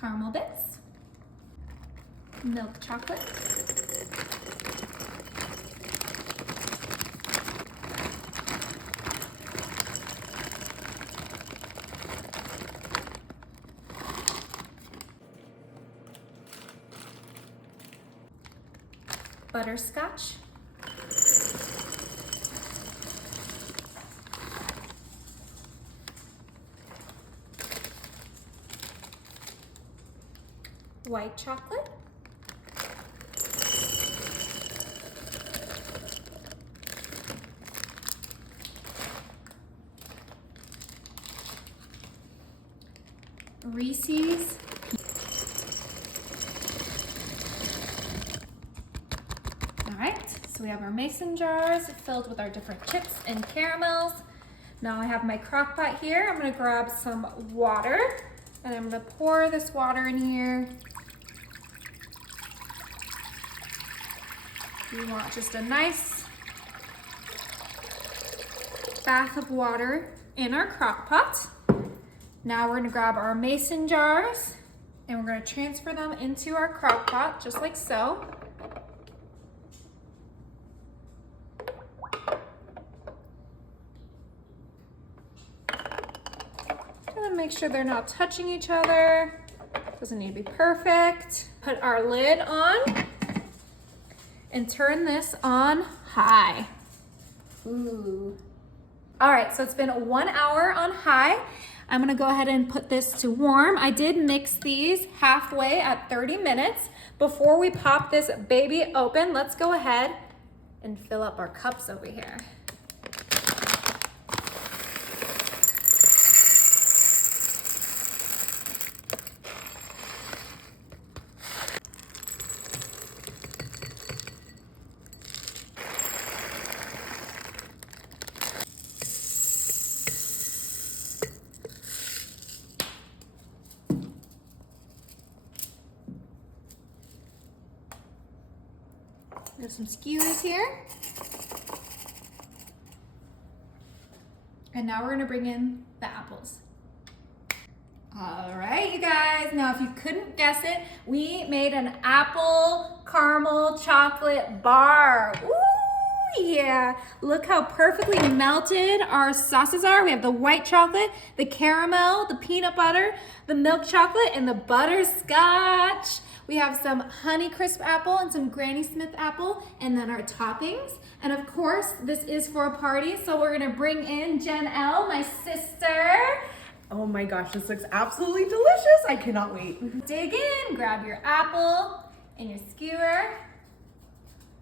caramel bits, milk chocolate, butterscotch, white chocolate, Reese's, all right, so we have our mason jars filled with our different chips and caramels. Now I have my crock pot here. I'm gonna grab some water and I'm gonna pour this water in here. We want just a nice bath of water in our crock pot. Now we're gonna grab our mason jars and we're gonna transfer them into our crock pot, just like so. Gonna make sure they're not touching each other. Doesn't need to be perfect. Put our lid on and turn this on high. Ooh. All right, so it's been 1 hour on high. I'm gonna go ahead and put this to warm. I did mix these halfway at 30 minutes. Before we pop this baby open, let's go ahead and fill up our cups over here. We have some skewers here. And now we're gonna bring in the apples. All right, you guys, now if you couldn't guess it, we made an apple caramel chocolate bar. Ooh, yeah. Look how perfectly melted our sauces are. We have the white chocolate, the caramel, the peanut butter, the milk chocolate, and the butterscotch. We have some Honeycrisp apple and some Granny Smith apple, and then our toppings. And of course, this is for a party, so we're gonna bring in Jen L, my sister. Oh my gosh, this looks absolutely delicious. I cannot wait. Dig in, grab your apple and your skewer.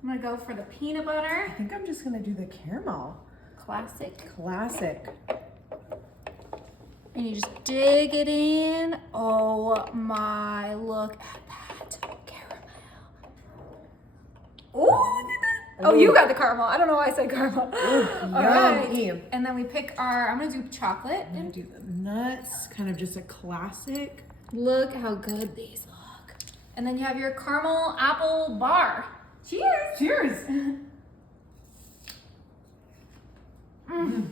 I'm gonna go for the peanut butter. I think I'm just gonna do the caramel. Classic. Classic. And you just dig it in. Oh my, look at that caramel. Oh, look at that. Oh, you got the caramel. I don't know why I said caramel. All Yummy. right. And then we pick our, I'm gonna do chocolate. I'm gonna do the nuts, kind of just a classic. Look how good these look. And then you have your caramel apple bar. Cheers. Cheers. Mm.